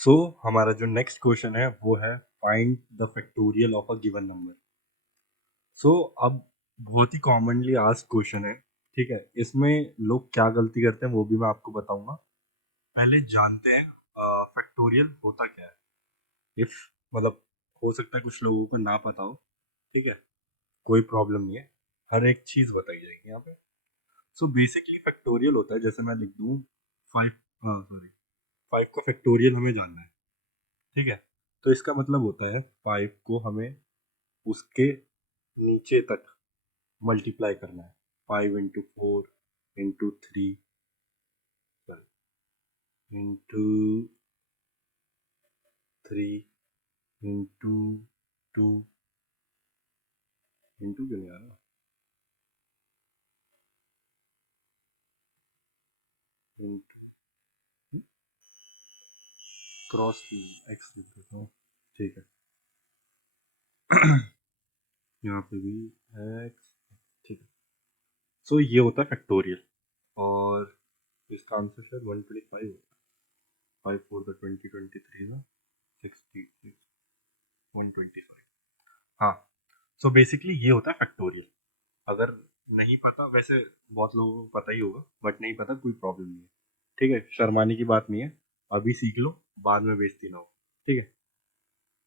सो हमारा जो next question है वो है find the factorial of a given number. So अब बहुत ही कॉमनली आस्क्ड क्वेश्चन है, ठीक है। इसमें लोग क्या गलती करते हैं वो भी मैं आपको बताऊंगा। पहले जानते हैं फैक्टोरियल होता क्या है। इफ मतलब हो सकता है कुछ लोगों को ना पता हो, ठीक है, कोई प्रॉब्लम नहीं है, हर एक चीज बताई जाएगी यहाँ पे। सो बेसिकली फैक्टोरियल होता है, जैसे मैं लिख दूँ फाइव, हाँ सॉरी, फाइव का फैक्टोरियल हमें जानना है, ठीक है। तो इसका मतलब होता है फाइव को हमें उसके नीचे तक मल्टीप्लाई करना है। 5 into 4 into 3 into 3 into 2 into क्यों नहीं आ रहा, इंटू क्रॉस एक्स लिख देता हूँ, ठीक है। यहाँ पे भी एक्स, ठीक है। सो ये होता है फैक्टोरियल, और इसका आंसर शायद 125 होता है। 5 4 20 23 66 125। हाँ, सो बेसिकली ये होता है फैक्टोरियल। अगर नहीं पता, वैसे बहुत लोगों को पता ही होगा, बट नहीं पता कोई प्रॉब्लम नहीं है, ठीक है, शर्माने की बात नहीं है। अभी सीख लो, बाद में बेइज्जती ना हो, ठीक है।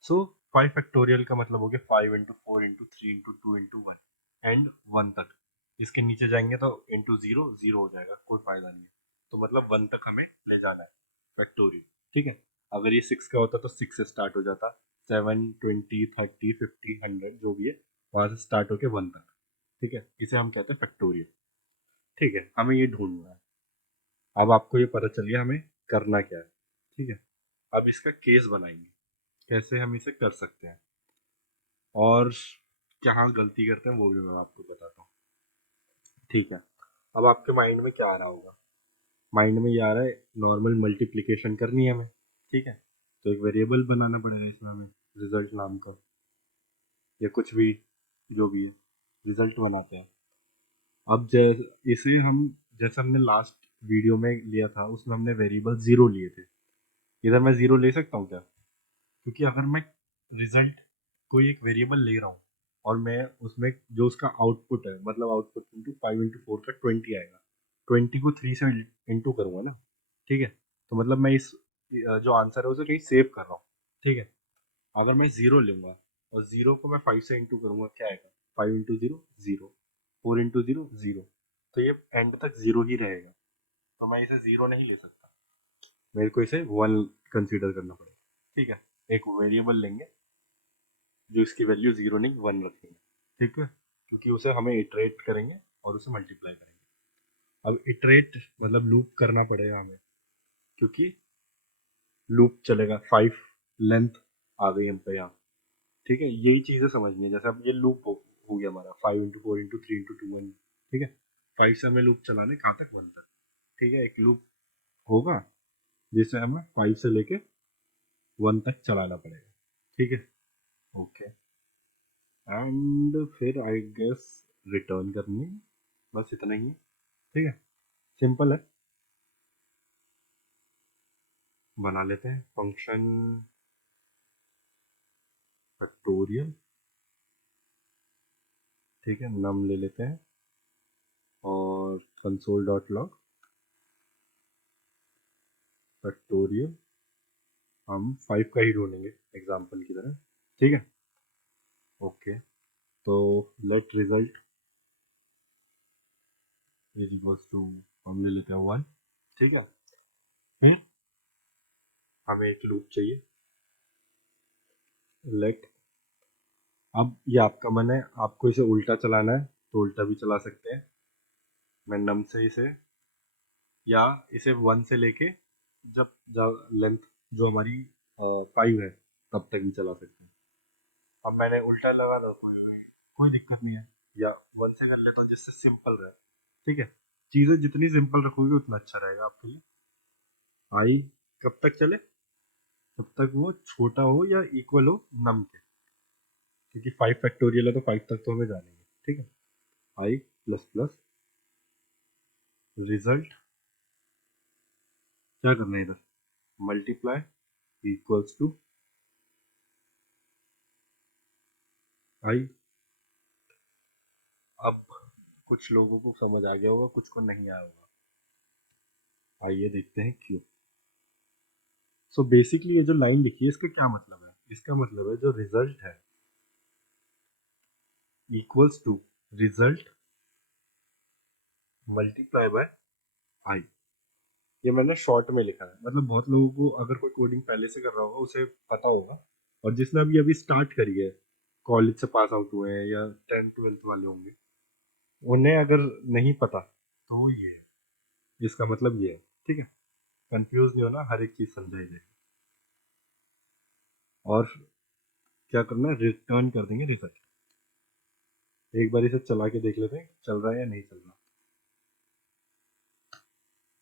सो 5 फैक्टोरियल का मतलब हो गया 5 into 4 into 3 into 2 into 1 and 1 तक। इसके नीचे जाएंगे तो इंटू जीरो जीरो हो जाएगा, कोई फायदा नहीं है। तो मतलब 1 तक हमें ले जाना है फैक्टोरियल, ठीक है। अगर ये 6 का होता तो 6 से स्टार्ट हो जाता, 7 20 30 50 100 जो भी है वहां से स्टार्ट होके 1 तक, ठीक है। इसे हम कहते हैं फैक्टोरियल, ठीक है। हमें ये ढूंढना है। अब आपको ये पता चल गया हमें करना क्या है, ठीक है। अब इसका केस बनाएंगे, कैसे हम इसे कर सकते हैं और क्या गलती करते हैं वो भी मैं आपको बताता हूँ, ठीक है। अब आपके माइंड में क्या आ रहा होगा, माइंड में ये आ रहा है नॉर्मल मल्टीप्लिकेशन करनी है हमें, ठीक है। तो एक वेरिएबल बनाना पड़ेगा इसमें हमें, रिजल्ट नाम का, या कुछ भी, जो भी है, रिजल्ट बनाते हैं। अब जैसे इसे हम, जैसे हमने लास्ट वीडियो में लिया था उसमें हमने वेरिएबल जीरो लिए थे, इधर मैं जीरो ले सकता हूँ क्या? क्योंकि अगर मैं रिजल्ट कोई एक वेरिएबल ले रहा हूँ और मैं उसमें जो उसका आउटपुट है, मतलब आउटपुट इंटू 5 into 4 का 20 आएगा, 20 को 3 से इंटू करूंगा ना, ठीक है। तो मतलब मैं इस जो आंसर है उसे कहीं सेव कर रहा हूँ, ठीक है। अगर मैं जीरो लूंगा और जीरो को मैं 5 से इंटू करूंगा, क्या आएगा? 5 into 0 जीरो, 4 into 0 जीरो, तो ये एंड तक जीरो ही रहेगा। तो मैं इसे जीरो नहीं ले सकता, मेरे को इसे वन कंसीडर करना पड़ेगा, ठीक है। एक वेरिएबल लेंगे जो इसकी वैल्यू जीरो नहीं वन रखेंगे, ठीक है, क्योंकि उसे हमें इटरेट करेंगे और उसे मल्टीप्लाई करेंगे। अब इटरेट मतलब लूप करना पड़ेगा हमें, क्योंकि लूप चलेगा। 5 लेंथ आ गई हम पे यहाँ, ठीक है। यही चीजें समझनी है। जैसे अब ये लूप हो गया हमारा 5 into 4 into 3 into 2 1, ठीक है। 5 से हमें लूप चलाना है कहाँ तक? 1 तक, ठीक है। एक लूप होगा जिसे हमें 5 से लेके 1 तक चलाना पड़ेगा, ठीक है। ओके, एंड फिर आई गेस रिटर्न करनी है, बस इतना ही है, ठीक है। सिंपल है, बना लेते हैं फंक्शन फैक्टोरियल, ठीक है। नम ले लेते हैं और कंसोल डॉट लॉग फैक्टोरियल, हम 5 का ही ढूंढेंगे एग्जाम्पल की तरह, ठीक है। ओके, तो let result is equals to, हम ले लेते हैं 1, ठीक है। फिर हमें एक लूप चाहिए, लेट, अब ये आपका मन है, आपको इसे उल्टा चलाना है तो उल्टा भी चला सकते हैं। मैं नम से इसे, या इसे 1 से लेके जब लेंथ जो हमारी 5 है तब तक भी चला सकते हैं। अब मैंने उल्टा लगा दो, कोई दिक्कत नहीं है, या 1 से कर लेता हूँ जिससे सिंपल रहे, ठीक है। चीजें जितनी सिंपल रखोगे उतना अच्छा रहेगा आपके लिए। आई कब तक चले? जब तक वो छोटा हो या इक्वल हो नम के, क्योंकि 5 फैक्टोरियल है तो 5 तक तो हमें जानेंगे, ठीक है। आई प्लस प्लस रिजल्ट, क्या करना है इधर? मल्टीप्लाई इक्वल्स टू आई। अब कुछ लोगों को समझ आ गया होगा, कुछ को नहीं आया होगा। आइए देखते हैं क्यों। सो बेसिकली ये जो लाइन लिखी है इसका क्या मतलब है? इसका मतलब है जो रिजल्ट है equals to result multiply by I. ये मैंने शॉर्ट में लिखा है, मतलब बहुत लोगों को अगर कोई कोडिंग पहले से कर रहा होगा उसे पता होगा, और जिसने अभी अभी स्टार्ट करी है, कॉलेज से पास आउट हुए हैं या 10th 12th वाले होंगे, उन्हें अगर नहीं पता तो ये है, इसका मतलब ये है। ठीक है, कंफ्यूज नहीं होना, हर एक चीज समझाई जाएगी। और क्या करना है, रिटर्न कर देंगे रिजल्ट। एक बार इसे चला के देख लेते हैं चल रहा है या नहीं चल रहा।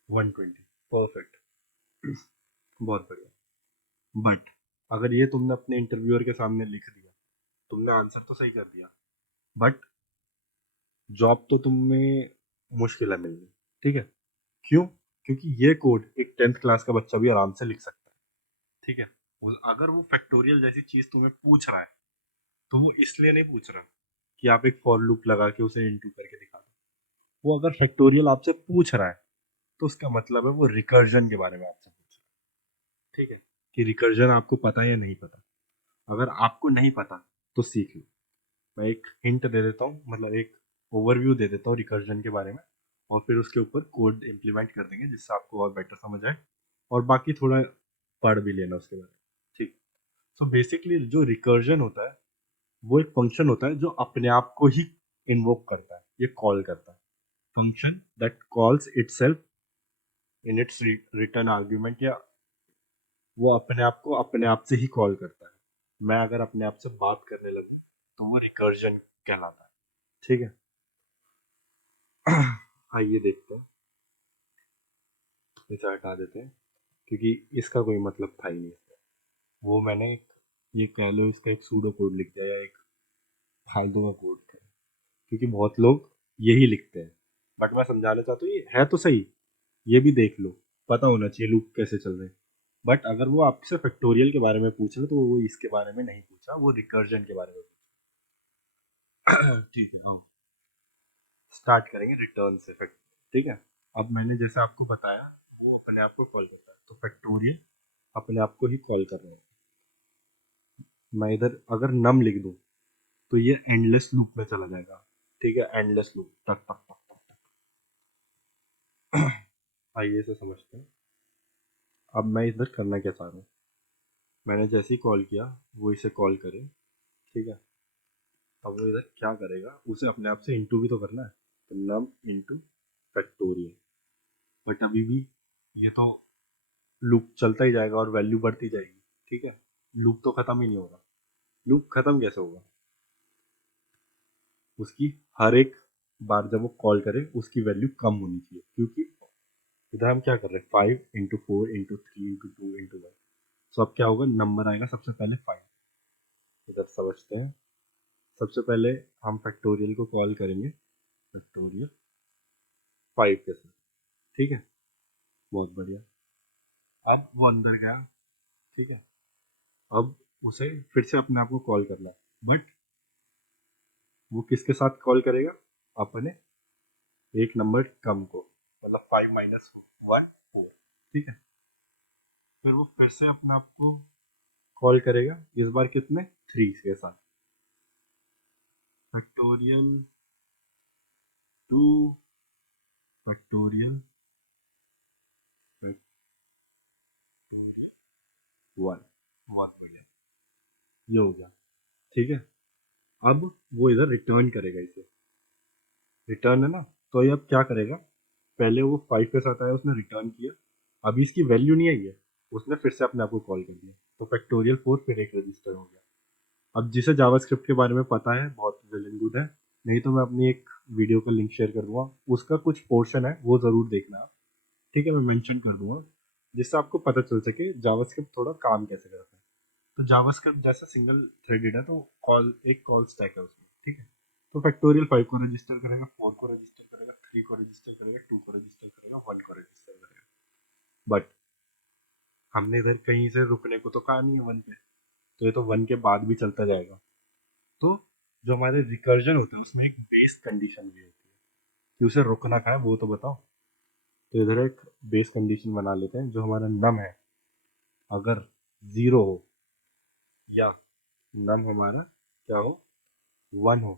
120 परफेक्ट, बहुत बढ़िया। बट अगर ये तुमने अपने इंटरव्यूअर के सामने लिख दिया, तुमने आंसर तो सही कर दिया, बट जॉब तो तुम्हें मुश्किल है मिलनी। ठीक है, क्यों? क्योंकि ये कोड एक 10th क्लास का बच्चा भी आराम से लिख सकता है। ठीक है, अगर वो फैक्टोरियल जैसी चीज तुम्हें पूछ रहा है तो वो इसलिए नहीं पूछ रहा कि आप एक फॉर लूप लगा के उसे इनटू करके दिखा दो। वो अगर फैक्टोरियल आपसे पूछ रहा है तो उसका मतलब है वो रिकर्जन के बारे में आपसे पूछ रहा है। ठीक है, कि रिकर्जन आपको पता है या नहीं पता। अगर आपको नहीं पता तो सीख लो। मैं एक हिंट दे देता हूँ, मतलब एक ओवरव्यू दे देता हूँ रिकर्जन के बारे में, और फिर उसके ऊपर कोड इम्प्लीमेंट कर देंगे जिससे आपको और बेटर समझ आए, और बाकी थोड़ा पढ़ भी लेना उसके बारे में। ठीक। सो बेसिकली जो रिकर्जन होता है वो एक फंक्शन होता है जो अपने आप को ही इन्वोक करता है, ये कॉल करता है। Function that calls itself in its return argument, या वो अपने आप को अपने आप से ही कॉल करता है। मैं अगर अपने आप से बात करने लगूं तो वो रिकर्जन कहलाता है। ठीक है, आइए देखते हैं। इसे हटा देते हैं क्योंकि इसका कोई मतलब था ही नहीं। वो मैंने एक, ये कह लो इसका एक सूडो कोड लिख दिया, या एक फालतू का कोड था, क्योंकि बहुत लोग यही लिखते हैं। बट मैं समझाना चाहता हूँ ये है तो सही, ये भी देख लो, पता होना चाहिए लूप कैसे चल रहे हैं। बट अगर वो आपसे फैक्टोरियल के बारे में पूछ रहे तो वो इसके बारे में नहीं पूछा, वो रिकर्जन के बारे में पूछा। ठीक है, हाँ, स्टार्ट करेंगे रिटर्न से फैक्ट। ठीक है, अब मैंने जैसे आपको बताया वो अपने आप को कॉल करता है, तो फैक्टोरियल अपने आप को ही कॉल कर रहे हैं। मैं इधर अगर नम लिख दूं तो ये एंडलेस लूप में चला जाएगा। ठीक है, एंडलेस लूप, टक टक टक टक टक। आइए इसे समझते हैं। अब मैं इधर करना क्या चाह रहा हूँ, मैंने जैसे ही कॉल किया वो इसे कॉल करे। ठीक है, अब वो इधर क्या करेगा, उसे अपने आप से इंटू भी तो करना है, तो नम इंटू फैक्टोरियल। बट अभी भी ये तो लूप चलता ही जाएगा और वैल्यू बढ़ती जाएगी। ठीक है, लूप तो खत्म ही नहीं होगा। लूप खत्म कैसे होगा, उसकी हर एक बार जब वो कॉल करे उसकी वैल्यू कम होनी चाहिए, क्योंकि इधर हम क्या कर रहे हैं, 5 into 4 into 3 into 2 into 1। सो अब क्या होगा, नंबर आएगा सबसे पहले 5। इधर समझते हैं। सबसे पहले हम फैक्टोरियल को कॉल करेंगे, फैक्टोरियल 5 के साथ। ठीक है, बहुत बढ़िया। अब वो अंदर गया। ठीक है, अब उसे फिर से अपने आप को कॉल करना है, बट वो किसके साथ कॉल करेगा, अपने एक नंबर कम को, मतलब 5 - 1 4। ठीक है, फिर वो फिर से अपने आप को कॉल करेगा, इस बार कितने, 3 के साथ। Factorial 2, factorial, factorial 1। बहुत बढ़िया, ये हो गया। ठीक है, अब वो इधर रिटर्न करेगा इसे। रिटर्न है ना, तो ये अब क्या करेगा, पहले वो 5 के साथ आया, उसने रिटर्न किया, अभी इसकी वैल्यू नहीं आई है, उसने फिर से अपने आप को कॉल कर दिया, तो फैक्टोरियल 4 फिर एक रजिस्टर हो गया। अब जिसे जावास्क्रिप्ट के बारे में पता है बहुत वेल एंड गुड है, नहीं तो मैं अपनी एक वीडियो का लिंक शेयर कर दूंगा, उसका कुछ पोर्शन है वो जरूर देखना आप। ठीक है, मैं मेंशन कर दूंगा, जिससे आपको पता चल सके जावास्क्रिप्ट थोड़ा काम कैसे करता है। तो जावास्क्रिप्ट जैसा सिंगल थ्रेडेड है, तो कॉल एक कॉल स्टैक है उसमें। ठीक है, तो फैक्टोरियल 5 को रजिस्टर करेगा, 4 को रजिस्टर करेगा, 3 को रजिस्टर करेगा, 2 को रजिस्टर करेगा, 1 को रजिस्टर करेगा। बट हमने इधर कहीं से रुकने को तो कहा नहीं है 1 पे, तो ये तो 1 के बाद भी चलता जाएगा। तो जो हमारे रिकर्जन होता है उसमें एक बेस कंडीशन भी होती है कि उसे रुकना कहाँ है वो तो बताओ। तो इधर एक बेस कंडीशन बना लेते हैं, जो हमारा नम है अगर 0 हो या नम हमारा क्या हो 1 हो,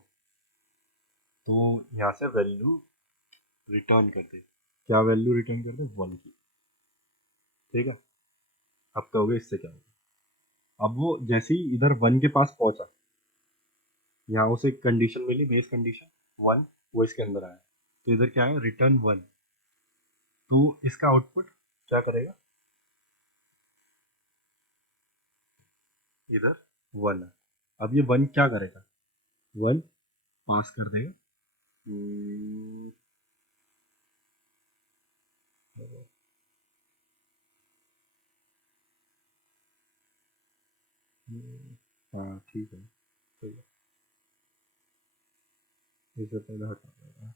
तो यहाँ से वैल्यू रिटर्न कर दे। क्या वैल्यू रिटर्न कर दे? 1 की। ठीक है, अब कहोगे इससे क्या होगा। अब वो जैसे ही इधर 1 के पास पहुंचा, यहाँ उसे एक कंडीशन मिली, बेस कंडीशन 1, वो इसके अंदर आया, तो इधर क्या है? रिटर्न 1। तो इसका आउटपुट क्या करेगा? इधर 1 है। अब ये 1 क्या करेगा? 1 पास कर देगा। हम्म, हाँ ठीक है, ठीक है, इसे पहले हटा देगा।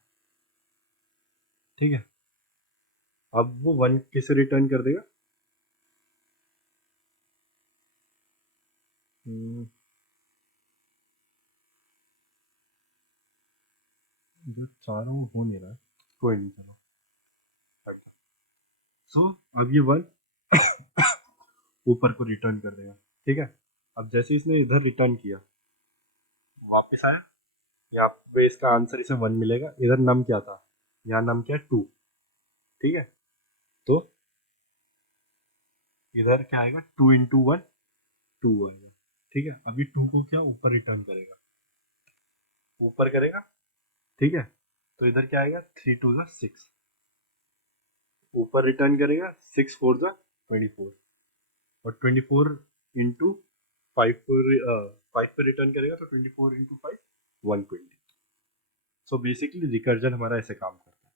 ठीक है, अब वो 1 किसे रिटर्न कर देगा? हम्म, जो चारों हो नहीं रहा है, कोई नहीं, चलो हट जाओ। सो अब ये 1 ऊपर को रिटर्न कर देगा। ठीक है, अब जैसे इसने इधर रिटर्न किया, वापस आया, यहाँ पे इसका आंसर इसे 1 मिलेगा। इधर नम क्या था? यहाँ नम क्या है? 2। ठीक है, तो इधर क्या आएगा? 2 इंटू 1, 2 आएगा। ठीक है, अभी 2 को क्या ऊपर रिटर्न करेगा? ऊपर करेगा। ठीक है, तो इधर क्या आएगा? 3 टू ज़ा 6, ऊपर रिटर्न करेगा। 6 4 ज़ा 24, और 24 इंटू 5 पर 5 पे रिटर्न करेगा, तो 24 इंटू 5 120। सो बेसिकली रिकर्जन हमारा ऐसे काम करता है,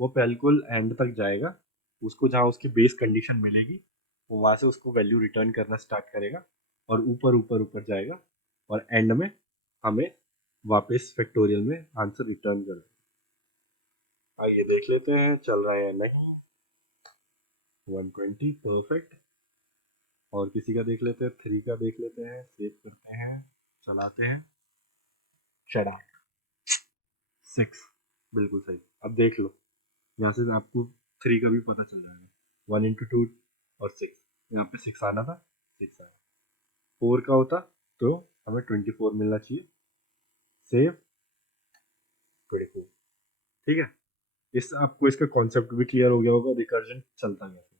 वो बिल्कुल एंड तक जाएगा, उसको जहाँ उसकी बेस कंडीशन मिलेगी वो वहाँ से उसको वैल्यू रिटर्न करना स्टार्ट करेगा, और ऊपर ऊपर ऊपर जाएगा, और एंड में हमें वापस फैक्टोरियल में आंसर रिटर्न कर देगा। आइए देख लेते हैं चल रहा है या नहीं। 120 परफेक्ट। और किसी का देख लेते हैं, 3 का देख लेते हैं, सेव करते हैं, चलाते हैं। चढ़ा 6, बिल्कुल सही। अब देख लो, यहाँ से आपको 3 का भी पता चल जाएगा। 1 इंटू 2 और 6, यहाँ पे 6 आना था, 6 आया। 4 का होता तो हमें 24 मिलना चाहिए। सेव 24। ठीक है, इस आपको इसका कॉन्सेप्ट भी क्लियर हो गया होगा, रिकर्जन चलता कैसे।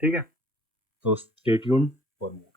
ठीक है, तो स्टे ट्यून्ड फॉर मोर।